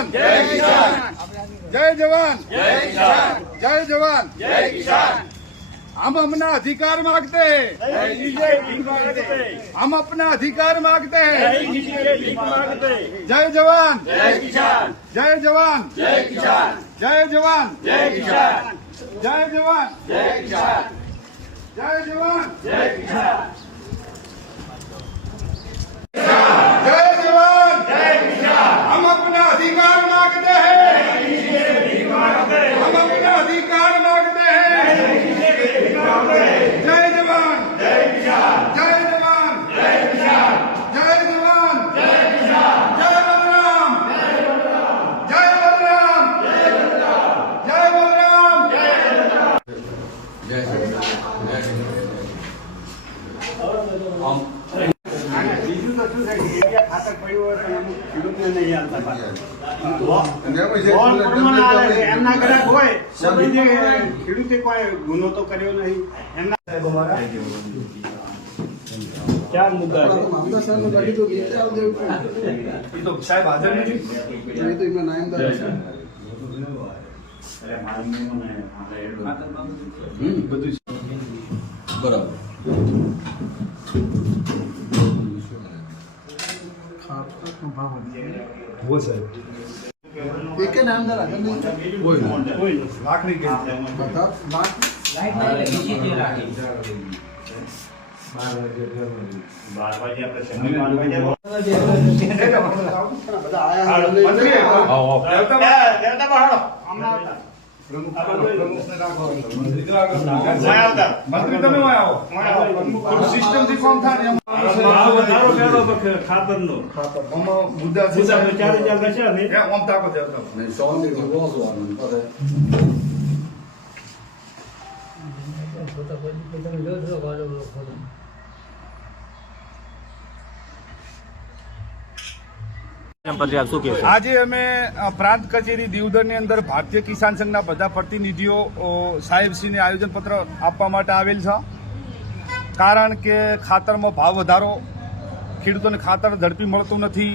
जवान जय किसान, जय जवान जय किसान, जय जवान जय किसान। हम अपना अधिकार मांगते हैं, हम अपना अधिकार मांगते हैं। जय जवान जय किसान, जय जवान जय किसान, जय जवान जय किसान, जय जवान जय किसान, जय जवान जय किसान, जय जवान जय किसान। हम अपना अधिकार मांगते हैं, हम अपना अधिकार मांगते हैं। जय जवान जय किसान, जय जवान जय किसान, जय जवान जय किसान, जय बलराम जय बलराम, जय बलराम जय बलराम, जय बलराम जय बलराम, जय બીજું તો શું થાય યુરિયા ખાતર પડ્યું હોય પણ અમુક ખેડૂતને નહીં હાલતા એમના ગ્રાહક હોય ખેડૂતે કોઈ ગુનો તો કર્યો નહીં એમના ચાર મુદ્દા છે એ તો સાહેબ હાજર નથી એ તો એમના નામદાર બધું બરાબર वो सर एक के नाम दला कोई लाकड़ी के बता लाइट नहीं लगी राखी 12 बजे આપણે સમય 12 બજે બધા આયા મંત્રી આવો દેવતા બહાડો હમણાં આવતા પ્રમુખ પ્રમુખને રાખો મંત્રી તમે આવો સિસ્ટમ થી ફોર્મ થાય ખાતરનો મુદ્દા છે ચારે ચાર છે ને ઓમ તાકો જતો નહીં સોની તો રોજ વાનું કરે આજે અમે પ્રાંત કચેરી દીવદરની અંદર ભારતીય કિસાન સંઘના બધા પ્રતિનિધિઓ સાહેબશ્રીને આયોજનપત્ર આપવા માટે આવેલ છે કારણ કે ખાતરમાં ભાવ વધારો ખેડૂતોને ખાતર ઝડપી મળતું નથી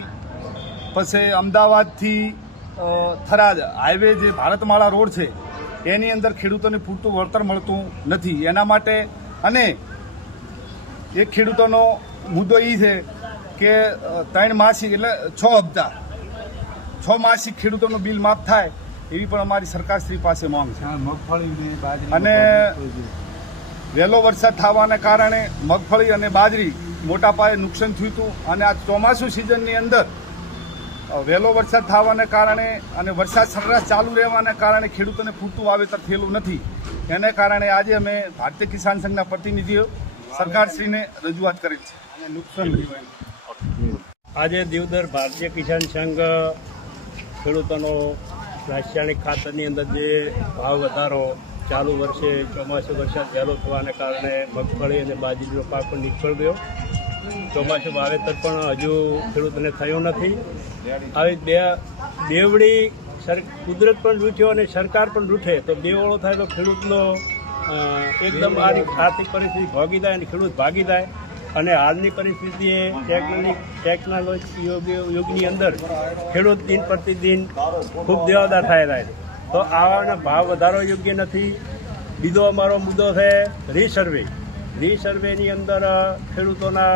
પછી અમદાવાદથી થરાદ હાઈવે જે ભારતમાળા રોડ છે એની અંદર ખેડૂતોને પૂરતું વળતર મળતું નથી એના માટે અને એક ખેડૂતોનો મુદ્દો એ છે કે 3 માસિક એટલે 6 હપ્તા 6 માસિક ખેડૂતોનું બિલ માફ થાય એવી પણ અમારી સરકારશ્રી પાસે માંગ છે અને વહેલો વરસાદ થવાને કારણે મગફળી અને બાજરી મોટા પાયે નુકસાન થયું હતું અને આ ચોમાસું સિઝનની અંદર વહેલો વરસાદ થવાને કારણે અને વરસાદ સરેરાશ ચાલુ રહેવાને કારણે ખેડૂતોને પૂરતું વાવેતર થયેલું નથી એને કારણે આજે અમે ભારતીય કિસાન સંઘના પ્રતિનિધિઓ સરકારશ્રીને રજૂઆત કરી છે અને નુકસાન થયું આજે દીવદર ભારતીય કિસાન સંઘ ખેડૂતોનો રાસાયણિક ખાતરની અંદર જે ભાવ વધારો ચાલુ વર્ષે ચોમાસું વરસાદ વહેલો થવાને કારણે મગફળી અને બાજરીનો પાક પણ નિષ્ફળ ગયો. ચોમાસું વાવેતર પણ હજુ ખેડૂતોને થયું નથી. આવી બેવડી કુદરત પણ રૂઠ્યો અને સરકાર પણ રૂઠે તો બેવડો થાય તો ખેડૂતનો એકદમ આર્થિક પરિસ્થિતિ ભાગી જાય અને ખેડૂત ભાગી જાય. અને હાલની પરિસ્થિતિએ ટેકનોલોજી યુગની અંદર ખેડૂત દિન પ્રતિદિન ખૂબ દેવાદાર થાય છે. તો આવાના ભાવ વધારો યોગ્ય નથી. બીજો અમારો મુદ્દો છે રીસર્વેની અંદર ખેડૂતોના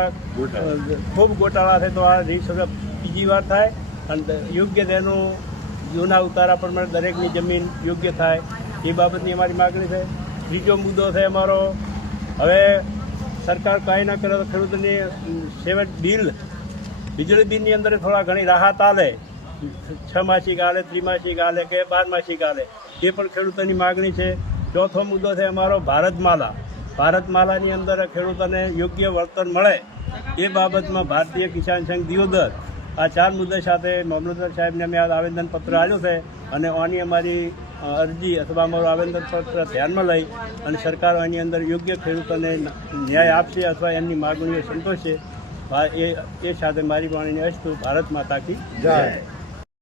ખૂબ ગોટાળા છે તો આ રીસર્વે બીજી વાર થાય અને યોગ્ય તેનું જૂના ઉતારા પ્રમાણે દરેકની જમીન યોગ્ય થાય એ બાબતની અમારી માગણી છે. ત્રીજો મુદ્દો છે અમારો, હવે સરકાર કાંઈ ના કરે તો ખેડૂતોની વીજળી બિલની અંદર થોડા ઘણી રાહત આલે, 6 માસિક આલે, ત્રિમાસિક આલે કે 12 માસિક આલે, એ પણ ખેડૂતોની માગણી છે. ચોથો મુદ્દો છે અમારો ભારતમાલાની અંદર ખેડૂતોને યોગ્ય વળતર મળે એ બાબતમાં ભારતીય કિસાન સંઘ દીવદર આ 4 મુદ્દા સાથે મામલતદાર સાહેબને અમે આવેદનપત્ર આપ્યું છે અને આની અમારી અરજી અથવા અમારું આવેદનપત્ર ધ્યાનમાં લઈ અને સરકાર આની અંદર યોગ્ય ખેડૂતોને ન્યાય આપશે અથવા એમની માગણીઓ સંતોષશે એ સાથે મારી વાણીને અસ્તુ. ભારત માતા કી જય.